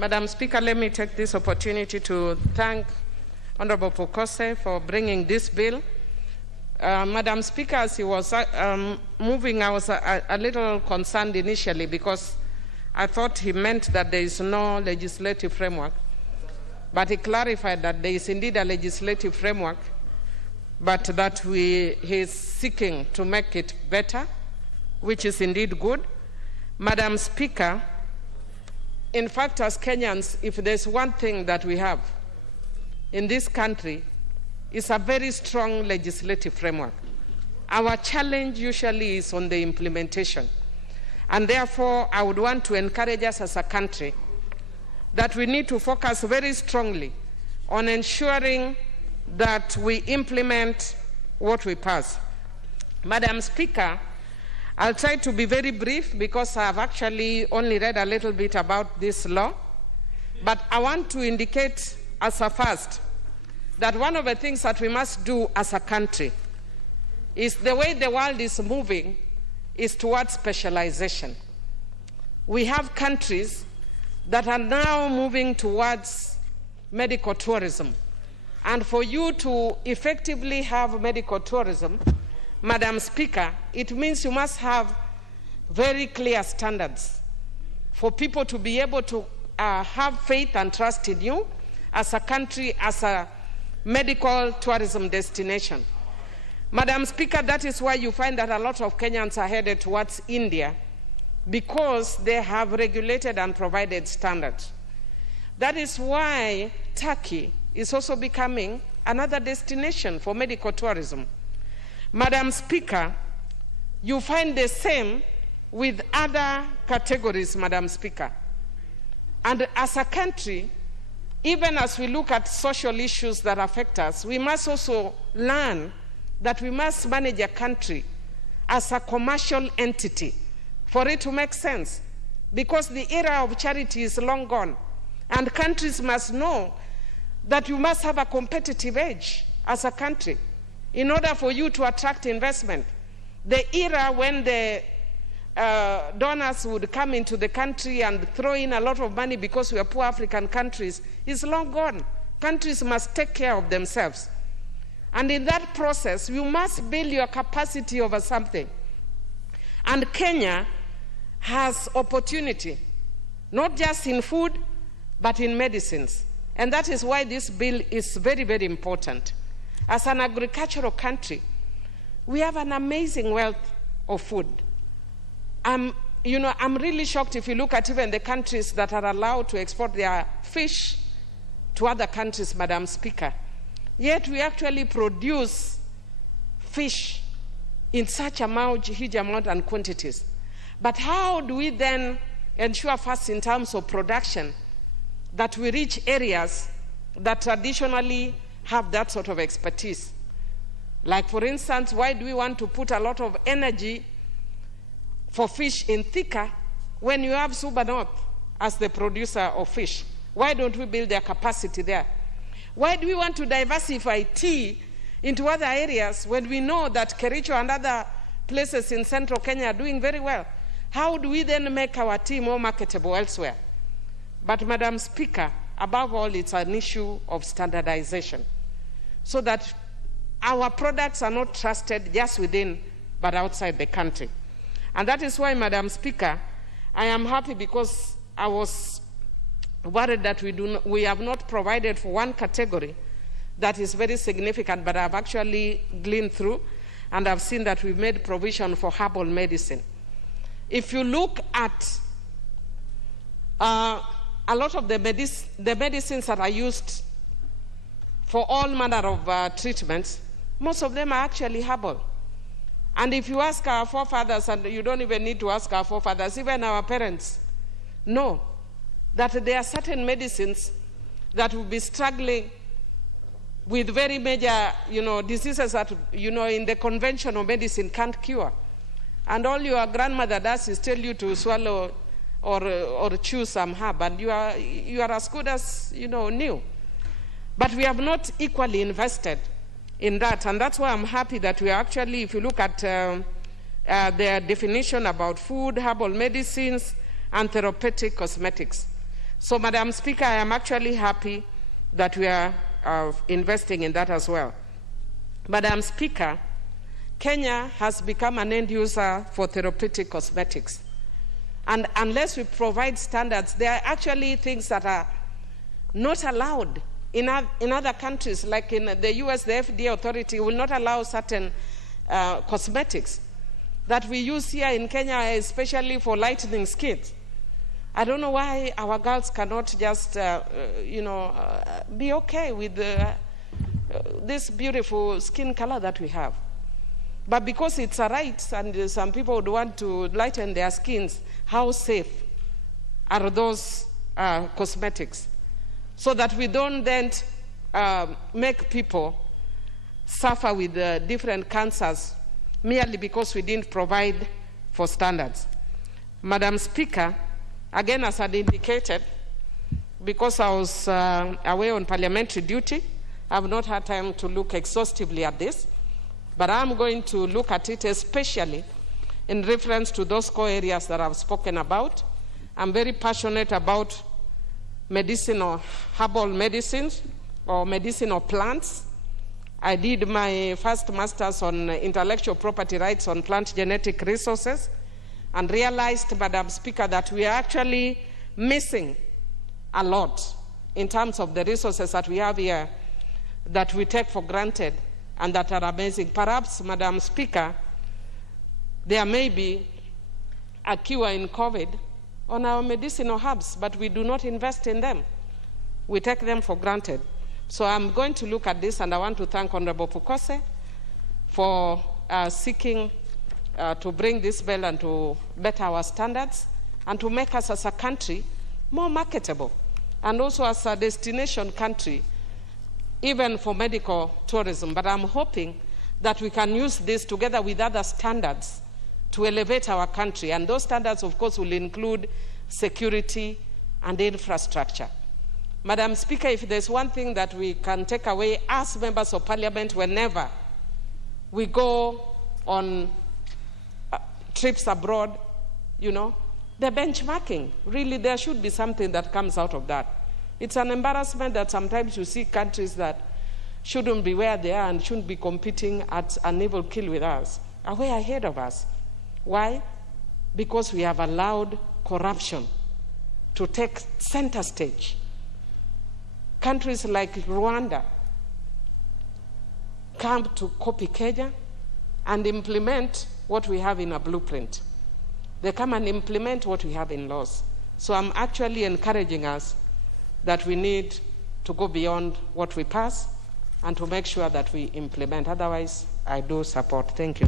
Madam Speaker, let me take this opportunity to thank Honorable Pokose for bringing this bill. Madam Speaker, as he was moving, I was a little concerned initially because I thought he meant that there is no legislative framework. But he clarified that there is indeed a legislative framework, but that he is seeking to make it better, which is indeed good. Madam Speaker, in fact, as Kenyans, if there's one thing that we have in this country, it's a very strong legislative framework. Our challenge usually is on the implementation. And therefore, I would want to encourage us as a country that we need to focus very strongly on ensuring that we implement what we pass. Madam Speaker, I'll try to be very brief because I've actually only read a little bit about this law. But I want to indicate as a first that one of the things that we must do as a country is the way the world is moving is towards specialization. We have countries that are now moving towards medical tourism. And for you to effectively have medical tourism, Madam Speaker, it means you must have very clear standards for people to be able to have faith and trust in you as a country, as a medical tourism destination. Madam Speaker, that is why you find that a lot of Kenyans are headed towards India, because they have regulated and provided standards. That is why Turkey is also becoming another destination for medical tourism. Madam Speaker, you find the same with other categories, Madam Speaker. And as a country, even as we look at social issues that affect us, we must also learn that we must manage a country as a commercial entity for it to make sense, because the era of charity is long gone, and countries must know that you must have a competitive edge as a country in order for you to attract investment. The era when the donors would come into the country and throw in a lot of money because we are poor African countries is long gone. Countries must take care of themselves. And in that process, you must build your capacity over something. And Kenya has opportunity, not just in food, but in medicines. And that is why this bill is very, very important. As an agricultural country, we have an amazing wealth of food. I'm really shocked if you look at even the countries that are allowed to export their fish to other countries, Madam Speaker. Yet we actually produce fish in such a huge amount and quantities. But how do we then ensure first in terms of production that we reach areas that traditionally have that sort of expertise? Like, for instance, why do we want to put a lot of energy for fish in Thika when you have Suba North as the producer of fish? Why don't we build their capacity there? Why do we want to diversify tea into other areas when we know that Kericho and other places in central Kenya are doing very well? How do we then make our tea more marketable elsewhere? But, Madam Speaker, above all, it's an issue of standardization, so that our products are not trusted just within but outside the country. And that is why, Madam Speaker, I am happy because I was worried that we have not provided for one category that is very significant, but I've actually gleaned through and I've seen that we've made provision for herbal medicine. If you look at a lot of the medicines that are used for all manner of treatments, most of them are actually herbal. And if you ask our forefathers, and you don't even need to ask our forefathers, even our parents know that there are certain medicines that will be struggling with very major, diseases that, in the conventional medicine can't cure. And all your grandmother does is tell you to swallow or chew some herb, and you are as good as, new. But we have not equally invested in that, and that's why I'm happy that we are actually, if you look at their definition about food, herbal medicines, and therapeutic cosmetics, So, Madam Speaker, I am actually happy that we are investing in that as well. Madam Speaker, Kenya has become an end user for therapeutic cosmetics. And unless we provide standards, there are actually things that are not allowed in other countries. Like in the US, the FDA authority will not allow certain cosmetics that we use here in Kenya, especially for lightening skin. I don't know why our girls cannot just, be okay with this beautiful skin color that we have. But because it's a right and some people would want to lighten their skins, how safe are those cosmetics? So that we don't then make people suffer with different cancers merely because we didn't provide for standards. Madam Speaker, again, as I indicated, because I was away on parliamentary duty, I have not had time to look exhaustively at this, but I'm going to look at it especially in reference to those core areas that I've spoken about. I'm very passionate about medicinal, herbal medicines or medicinal plants. I did my first master's on intellectual property rights on plant genetic resources and realized, Madam Speaker, that we are actually missing a lot in terms of the resources that we have here that we take for granted and that are amazing. Perhaps, Madam Speaker, there may be a cure in COVID on our medicinal herbs, but we do not invest in them. We take them for granted. So I'm going to look at this, and I want to thank Honorable Fukose for seeking to bring this bill and to better our standards and to make us as a country more marketable, and also as a destination country, even for medical tourism. But I'm hoping that we can use this together with other standards to elevate our country. And those standards, of course, will include security and infrastructure. Madam Speaker, if there's one thing that we can take away as members of Parliament whenever we go on trips abroad, the benchmarking, really there should be something that comes out of that. It's an embarrassment that sometimes you see countries that shouldn't be where they are and shouldn't be competing at an even kill with us are way ahead of us. Why? Because we have allowed corruption to take center stage. Countries like Rwanda come to copy Kenya and implement what we have in a blueprint. They come and implement what we have in laws. So I'm actually encouraging us that we need to go beyond what we pass and to make sure that we implement. Otherwise, I do support. Thank you.